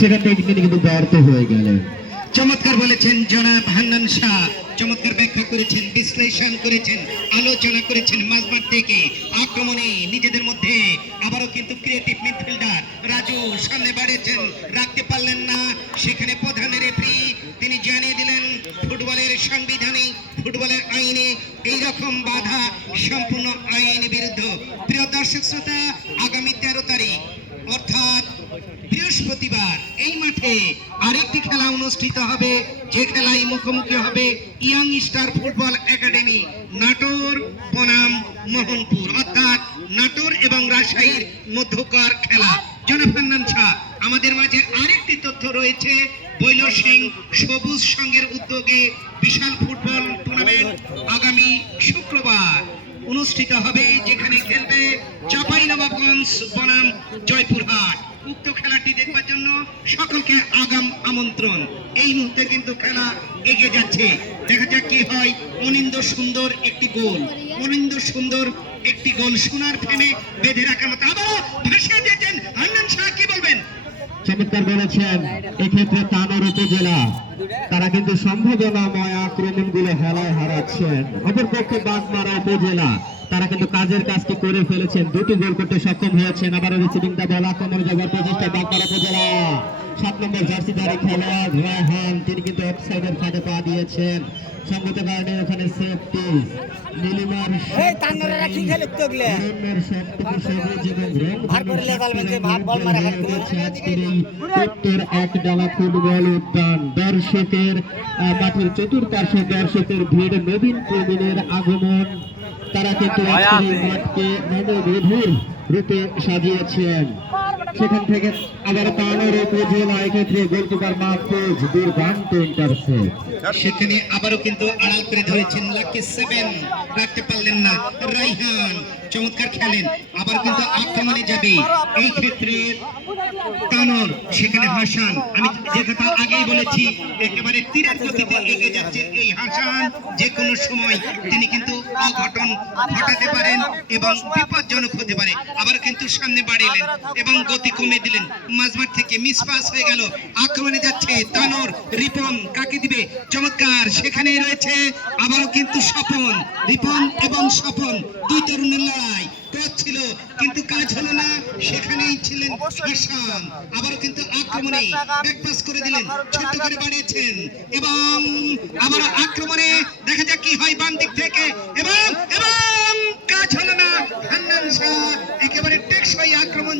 সেখান থেকে তিনি কিন্তু ব্যর্থ হয়ে গেলেন। চমৎকার বলেছেন জনাব হান্নান শাহ, চমৎকার ব্যাখ্যা করেছেন, বিশ্লেষণ করেছেন, আলোচনা করেছেন। মাঝমাঠ থেকে আক্রমণে নিজেদের মধ্যে আবারও কিন্তু ক্রিয়েটিভ মিডফিল্ডার রাজু সামনে বাড়িয়েছেন, রাখতে পারলেন না। সেখানে প্রধান রেফারি তিনি জানিয়ে দিলেন ফুটবলের সাংবিধানিক, ফুটবলের আইনে এইরকম বাধা সম্পূর্ণ আইন বিরুদ্ধ। প্রিয় দর্শক শ্রোতা, আগামী 13 তারিখ অর্থাৎ বৃহস্পতিবার এই মাঠে আরেকটি খেলা অনুষ্ঠিত হবে, যে খেলায় মুখোমুখি হবে young star football academy Natore বনাম মোহনপুর, অর্থাৎ নাটোর এবং রাজশাহীর মধ্যকার খেলা। জনাব হান্নান শাহ, আমাদের মাঝে আরেকটি তথ্য রয়েছে, বৈল সিং সবুজ সংঘের উদ্যোগে বিশাল ফুটবল টুর্নামেন্ট আগামী শুক্রবার অনুষ্ঠিত হবে, যেখানে খেলবে চাঁপাইনবাবগঞ্জ বনাম জয়পুরহাট। উক্ত খেলাটি দেখবার জন্য সকলকে আগাম আমন্ত্রণ। এই মুহূর্তে কিন্তু খেলা এগিয়ে যাচ্ছে, দেখা যাক কি হয়। অনিন্দ সুন্দর একটি গোল, অনিন্দ সুন্দর একটি গোল, সোনার ফ্রেমে বেঁধে রাখার মতো। আবারও ভাষা দিয়েছেন হান্নান শাহ, কি বলবেন? চমৎকার বলেছেন। এক্ষেত্রে তানোর উপজেলা তারা কিন্তু সম্ভাবনাময় আক্রমণগুলো হেলায় হারাচ্ছেন। অপরপক্ষে বাগমারা উপজেলা তারা কিন্তু কাজের কাজটি করে ফেলেছেন, দুটি গোল করতে সক্ষম হয়েছেন। আবার রিসিভিংটা বল আক্রমণ যাবার প্রচেষ্টা বাগমারা উপজেলা। 7 নম্বর জার্সিধারী খেলোয়াড় রায়হান, তিনি কিন্তু অফসাইডের ফাঁদে পা দিয়েছেন। সঙ্গত কারণে ওখানে সেফটি। নীলিমার উত্তর এক ডালা ফুটবল উদ্যান, দর্শকের মাঠের চতুর্পার্শ্বে দর্শকের ভিড়, নবীন প্রবীণের আগমন। তারা কিন্তু মাঠকে নববধূর রূপে সাজিয়েছেন। সেখান থেকে আবার তানোর উপজেলা, এক্ষেত্রে গোলকিপার মাহফুজ দুর্দান্ত ইন্টারসেপ্ট। সেখানে আবারও কিন্তু আড়াল করে ধরেছেন লাকি 7, রাখতে পারলেন না। রায়হান চমৎকার খেলেন, আবার কিন্তু আক্রমণে যাবে এই ক্ষেত্রে তানোর। সেখানে হাসান, আমি যে কথা আগেই বলেছি, একেবারে তীরের গতিতে এগিয়ে যাচ্ছে এই হাসান। যে কোনো সময় তিনি কিন্তু অঘটন ঘটাতে পারেন এবং বিপজ্জনক হতে পারে। আবার কিন্তু সামনে বাড়িলেন এবং গতি কমে দিলেন, মাঝমাঠ থেকে মিসপাস হয়ে গেল। আক্রমণে যাচ্ছে তানোর, রিপন কাকে দিবে? চমৎকার, সেখানে রয়েছে আবারও কিন্তু স্বপন, রিপন এবং স্বপন দুই তরুণের লড়াই ছিল, কিন্তু কাজ হলো না। সেখানেই ছিলেন হাসান, আবারও কিন্তু আক্রমণে ব্যাকপাস করে দিলেন, ছোট্ট করে বাড়িয়েছেন এবং আবারও আক্রমণে দেখা যাক কি হয় বাম দিক থেকে, এবং কাজ হলো না। হান্নান শাহ একেবারে টেকসই আক্রমণ।